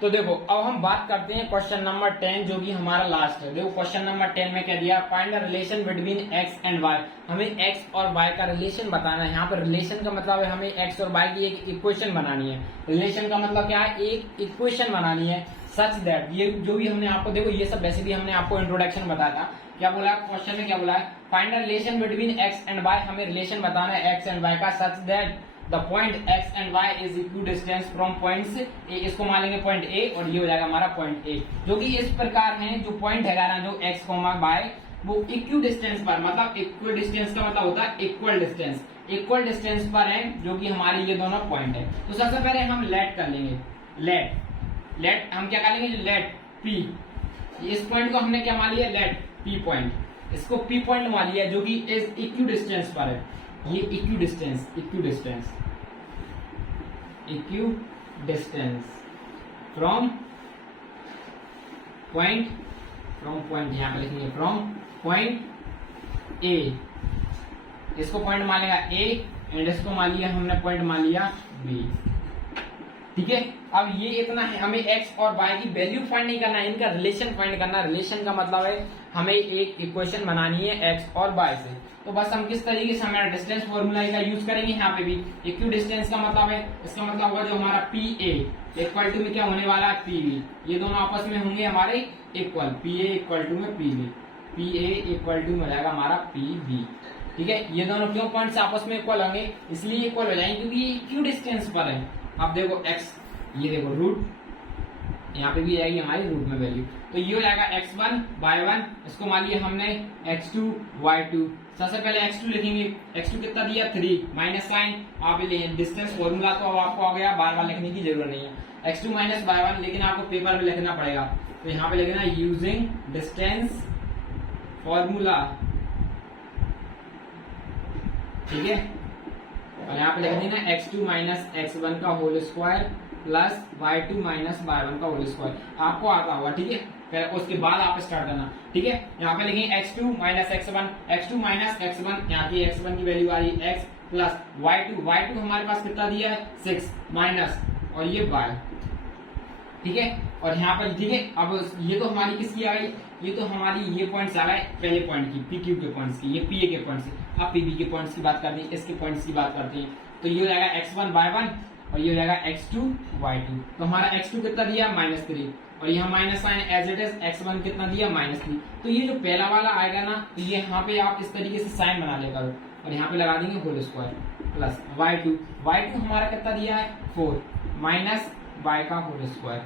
तो देखो अब हम बात करते हैं क्वेश्चन नंबर 10, जो कि हमारा लास्ट है। देखो क्वेश्चन नंबर 10 में क्या दिया, find the relation between x and y। हमें x और y का रिलेशन बताना है। यहाँ पर रिलेशन का मतलब है हमें x और y की एक इक्वेशन बनानी है। रिलेशन का मतलब क्या है, एक इक्वेशन बनानी है सच दैट, ये जो भी हमने आपको, देखो ये सब वैसे भी हमने आपको इंट्रोडक्शन बताया था। क्या बोला क्वेश्चन में, क्या बोला है, find the relation between x and y। हमें रिलेशन बताना है x एंड y का such that the point x and y is equal distance from points A. इसको मान लेंगे पॉइंट a, और ये हो जाएगा हमारा पॉइंट a, जो कि इस प्रकार है। जो पॉइंट है ना, जो x, y वो इक्वल डिस्टेंस पर, मतलब इक्वल डिस्टेंस का मतलब होता है इक्वल डिस्टेंस पर है, जो कि हमारे ये दोनों पॉइंट है। तो सबसे पहले हम लेट कर लेंगे, लेट हम क्या कर लेंगे, लेट p, इस पॉइंट को हमने क्या मान लिया, लेट p पॉइंट, इसको p पॉइंट मान लिया, जो कि इस इक्वल डिस्टेंस पर है। ये इक्वल डिस्टेंस फ्रॉम पॉइंट यहां पे लिखेंगे फ्रॉम पॉइंट a, इसको पॉइंट मान लेगा a, एंड इसको मान लिया हमने पॉइंट मान लिया b। ठीक है, अब ये इतना है, हमें x और y की वैल्यू फाइंड नहीं करना है, इनका रिलेशन फाइंड करना है। रिलेशन का मतलब है हमें एक इक्वेशन बनानी है x और y से। तो बस हम किस तरीके से हमारा डिस्टेंस फॉर्मूला का यूज करेंगे। यहाँ पे भी इक्वल डिस्टेंस का मतलब है, इसका मतलब होगा जो हमारा PA इक्वल टू में क्या होने वाला है, PB, ये दोनों आपस में होंगे हमारे इक्वल, PA इक्वल टू में PB, PA इक्वल टू में हो जाएगा हमारा PB। ठीक है, ये दोनों क्यों पॉइंट्स आपस में इक्वल होंगे, इसलिए इक्वल हो जाएंगे क्योंकि ये इक्वल डिस्टेंस पर है। अब देखो x, ये देखो रूट, यहाँ पे भी आएगी हमारी रूट में वैल्यू, तो ये हो जाएगा x1 y1, इसको मान लिया हमने x2 y2। सबसे पहले x2 लिखेंगे, x2 कितना दिया 3, माइनस साइन, आप ले डिस्टेंस फॉर्मूला तो अब आपको आ गया, बार बार लिखने की जरूरत नहीं है। x2 - y1, लेकिन आपको पेपर में लिखना पड़ेगा, तो यहाँ पे लिखना यूजिंग डिस्टेंस फॉर्मूला। ठीक है, और यहाँ पे लिख देना x2 माइनस x1 का whole square plus y2 minus y1 का होल स्क्वायर। आपको आता होगा, ठीक है, फिर उसके बाद आप स्टार्ट करना, ठीक है। यहाँ पे लिखेंगे x2 माइनस x1, यहाँ की x1 की वैल्यू आ रही है x प्लस y2 हमारे पास कितना दिया है 6 माइनस और ये y, ठीक है। और यहाँ पर ठीक है, अब ये तो हमारी किसकी आ गई, ये तो हमारी ये पॉइंट्स आ गए पहले पॉइंट की, पी क्यू के पॉइंट्स की, ये पी ए के पॉइंट्स की। अब पीबी के पॉइंट्स की बात करते हैं, इसके पॉइंट्स की बात करते हैं। तो ये हो जाएगा x1 y1 और ये हो जाएगा x2 y2। तो हमारा x2 कितना दिया -3 और यहाँ minus sign as it is, x1 कितना दिया -3। तो ये जो पहला वाला आएगा ना, तो ये यहाँ पे आप इस तरीके से साइन बना लेगा और यहाँ पे लगा देंगे होल स्क्वायर प्लस y2 हमारा कितना दिया है 4 माइनस y का होल स्क्वायर,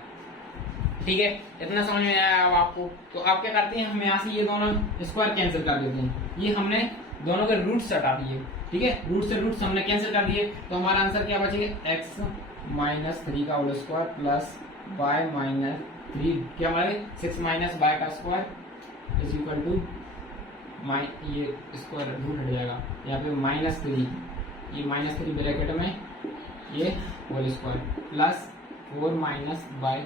ठीक है। इतना समझ में आया अब आपको। तो आप क्या करते हैं, हम यहाँ से ये दोनों स्क्वायर कैंसिल कर देते हैं, ये हमने दोनों के रूट्स हटा दिए, ठीक है। रूट से रूट्स हमने कैंसिल कर दिए, तो हमारा आंसर क्या बचेगा x माइनस 3 का whole square plus y minus 3, क्या हमारे 6 माइनस y का स्क्वायर इज इक्वल टू ये स्क्वायर रूट हट जाएगा, यहाँ पे -3, ये -3 ब्रैकेट में ये whole square plus 4 minus y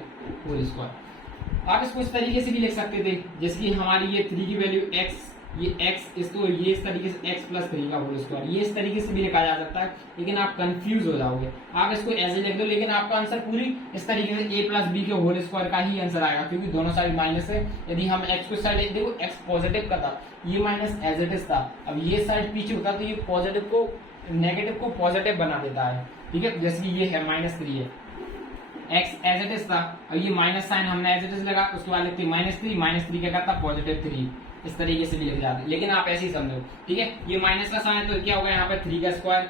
whole square. आप इसको इस तरीके से भी लिख सकते थे, जैसे कि हमारी ये 3 की वैल्यू x, ये x, इसको ये इस तरीके से x प्लस 3 का होल स्क्वायर, ये इस तरीके से भी लिखा जा सकता है, लेकिन आप कंफ्यूज हो जाओगे। आप इसको ऐसे लिख दो, लेकिन आपका आंसर पूरी इस तरीके से a प्लस b के होल स्क्वायर का ही आंसर आएगा, क्योंकि दोनों साइड माइनस है। यदि हम x को साइड देखो, x पॉजिटिव का था, ये माइनस एज इट इज था, अब ये साइड पीछे होता तो ये पॉजिटिव को नेगेटिव को पॉजिटिव बना देता है, ठीक है। जैसे कि ये है -3 है, x एज इट इज था, अब ये माइनस साइन हमने एज इट इज लगा, उसके बाद लिखते -3 क्या करता +3, इस तरीके से भी लिख जाते, लेकिन आप ऐसे ही समझो, ठीक है। ये माइनस का साइन तो क्या होगा, यहाँ पे 3 का स्क्वायर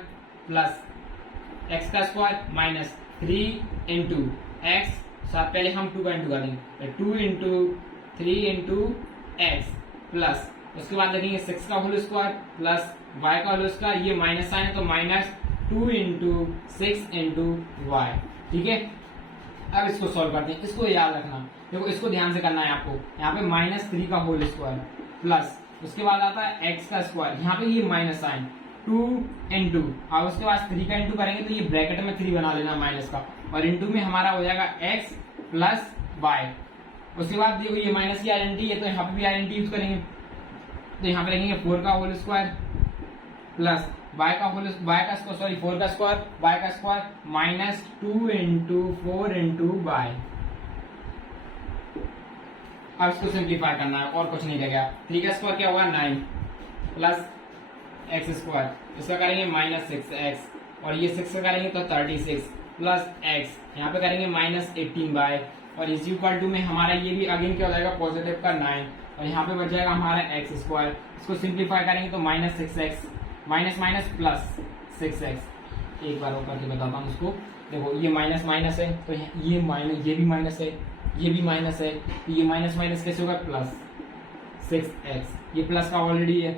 प्लस x का स्क्वायर माइनस 3 इंटू एक्स, पहले हम 2 का इंटू करेंगे, 2 इंटू 3 इंटू एक्स प्लस उसके बाद लिखेंगे 6 का होल स्क्वायर प्लस y का होल स्क्वायर, ये माइनस साइन है तो -2 इंटू 6 इंटू y, ठीक है। अब इसको सॉल्व करते हैं, इसको याद रखना, देखो इसको ध्यान से करना है आपको। यहाँ पे -3 का होल स्क्वायर प्लस उसके बाद आता है x का स्क्वायर, यहाँ पे ये माइनस साइन 2 इंटू, और उसके बाद 3 का इंटू करेंगे तो ये ब्रैकेट में 3 बना लेना माइनस का, और इंटू में हमारा हो जाएगा x प्लस y। उसके बाद देखो ये माइनस की आइडेंटिटी है, तो यहाँ पे भी आइडेंटिटी यूज करेंगे, तो यहाँ पे लिखेंगे 4 का होल स्क्वायर प्लस y का स्क्वायर -2 इंटू 4 इंटू y। अब इसको सिंप्लीफाई करना है और कुछ नहीं रहेगा। 3 का स्क्वायर क्या होगा 9 प्लस x स्क्वायर, इसका करेंगे -6x और ये 6 का करेंगे तो 36 प्लस x, यहाँ पे करेंगे -18y और इस इक्वल टू में हमारा ये भी अगेन क्या हो जाएगा पॉजिटिव का 9 और यहाँ पे बच जाएगा हमारा x स्क्वायर। इसको सिंप्लीफाई करेंगे तो -6x माइनस प्लस 6x। एक बार और करके बताता हूँ इसको, देखो ये माइनस माइनस है तो ये माइनस, ये भी माइनस है, ये भी माइनस है, तो ये माइनस माइनस कैसे होगा प्लस 6x, ये प्लस का ऑलरेडी है,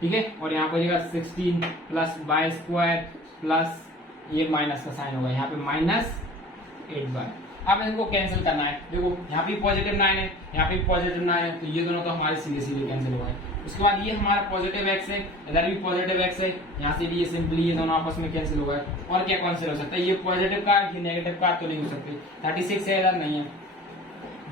ठीक है। और यहाँ पर 16 प्लस y स्क्वायर प्लस ये माइनस का साइन होगा, यहाँ पे -8y। अब इनको कैंसिल करना है, देखो यहाँ पे पॉजिटिव 9 है, यहाँ पे पॉजिटिव 9 है, तो ये दोनों तो हमारे सीधे सीधे कैंसिल हो गए। उसके बाद ये हमारा पॉजिटिव x है, इधर भी पॉजिटिव x है, यहाँ से भी ये सिंपली ये दोनों आपस में कैंसिल हो गए। और क्या कैंसिल हो सकता है, ये पॉजिटिव का ये नेगेटिव का तो नहीं हो सकते, 36 है इधर नहीं है,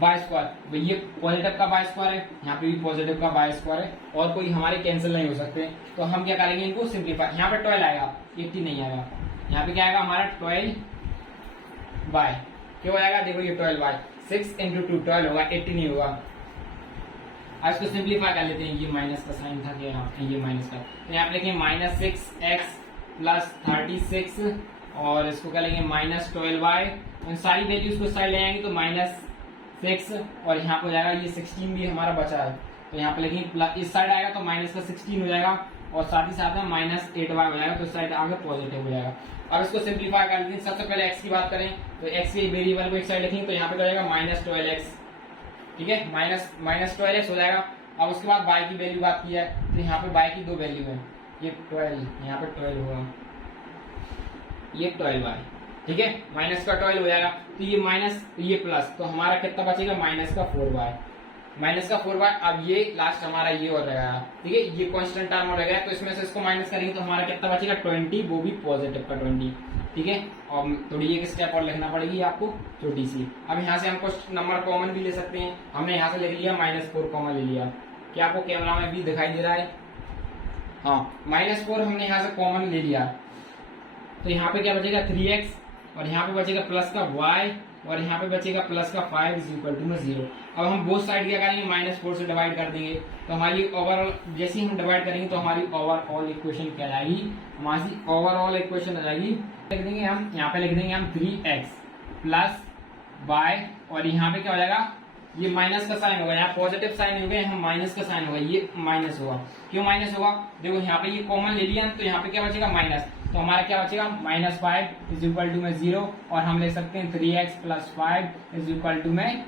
y स्क्वायर, ये पॉजिटिव का y स्क्वायर है, यहाँ पे भी पॉजिटिव का y स्क्वायर है, और कोई हमारे कैंसिल नहीं हो सकते। तो हम क्या करेंगे इनको सिंप्लीफाई, यहाँ पे 12 आएगा, 80 नहीं आएगा, यहाँ पे क्या आएगा हमारा 12y, क्या हो जाएगा देखो ये 12y, 6 इंटू 2 12 होगा, 80 नहीं होगा। अब इसको सिंप्लीफाई कर लेते हैं, ये माइनस का साइन था क्या, ये माइनस का, तो यहाँ पे लिखेंगे -6x प्लस 36 और इसको क्या लेंगे -12y, उन सारी वैल्यूज को साइड ले आएंगे तो -6 और यहाँ पे हो जाएगा ये 16 भी हमारा बचा है, तो यहाँ पे लेकिन प्लस इस साइड आएगा तो माइनस का 16 हो जाएगा और साथ ही साथ में -8y हो जाएगा, तो इस साइड आगे पॉजिटिव हो जाएगा। अब इसको सिंप्लीफाई कर लेते हैं, सबसे पहले x की बात करें तो x के वेरिएबल को एक साइड लिखेंगे तो यहाँ पे हो जाएगा -12x, ठीक है, -12x हो जाएगा। अब उसके बाद y की वैल्यू बात की है तो यहाँ पे y की 2 वैल्यू है, ये 12, यहाँ पे 12 होगा, ये 12y, ठीक है, माइनस का 12 हो जाएगा, तो ये माइनस ये प्लस, तो हमारा कितना बचेगा -4y, माइनस का 4y, अब ये लास्ट हमारा ये हो रहेगा, ठीक है, ये कांस्टेंट टर्म हो रहेगा, तो इसमें से इसको माइनस करेंगे तो हमारा कितना बचेगा 20, वो भी पॉजिटिव का 20, ठीक है। और थोड़ी एक स्टेप और लिखना पड़ेगी आपको छोटी सी। अब यहाँ से हमको नंबर कॉमन भी ले सकते हैं, हमने यहाँ से लिख लिया -4 कॉमन ले लिया। क्या आपको कैमरा में भी दिखाई दे रहा है? हाँ, -4 हमने यहाँ से कॉमन ले लिया, तो यहाँ पे क्या बचेगा 3x, और यहाँ पे बचेगा प्लस का y, और यहाँ पे बचेगा प्लस का 5 = 0। अब हम बोथ साइड क्या करेंगे, -4 से डिवाइड कर देंगे, तो हमारी ओवरऑल जैसे ही हम डिवाइड करेंगे तो हमारी ओवरऑल इक्वेशन क्या आएगी, हमारी ओवरऑल इक्वेशन आ जाएगी, लिख देंगे हम यहाँ पे लिख देंगे हम 3x प्लस y, और यहाँ पे क्या हो जाएगा, ये माइनस का साइन होगा, यहाँ पॉजिटिव साइन हो गया, यहाँ माइनस का साइन होगा, ये माइनस होगा। क्यों माइनस होगा, देखो यहाँ पे ये कॉमन ले लिया, तो यहाँ पे क्या बचेगा माइनस, तो हमारा क्या बचेगा -5 = 0, और हम ले सकते हैं 3x plus 5 =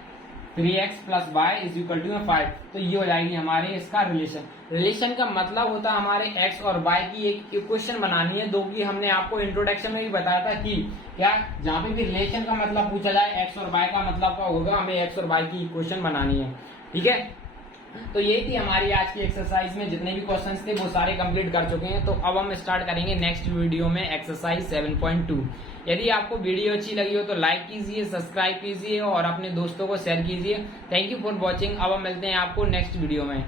3x plus y = 5। तो ये हो जाएगी हमारे इसका रिलेशन का मतलब होता है हमारे x और y की एक इक्वेशन बनानी है, जो कि हमने आपको इंट्रोडक्शन में भी बताया था कि क्या जहाँ पे भी रिलेशन का मतलब पूछा जाए x और y का मतलब क्या होगा, हमें x और y की इक्वेशन बनानी है, ठीक है। तो यही थी हमारी आज की एक्सरसाइज में जितने भी क्वेश्चंस थे वो सारे कंप्लीट कर चुके हैं। तो अब हम स्टार्ट करेंगे नेक्स्ट वीडियो में एक्सरसाइज 7.2। यदि आपको वीडियो अच्छी लगी हो तो लाइक कीजिए, सब्सक्राइब कीजिए और अपने दोस्तों को शेयर कीजिए। Thank you for watching. अब हम मिलते हैं आपको नेक्स्ट वीडियो में।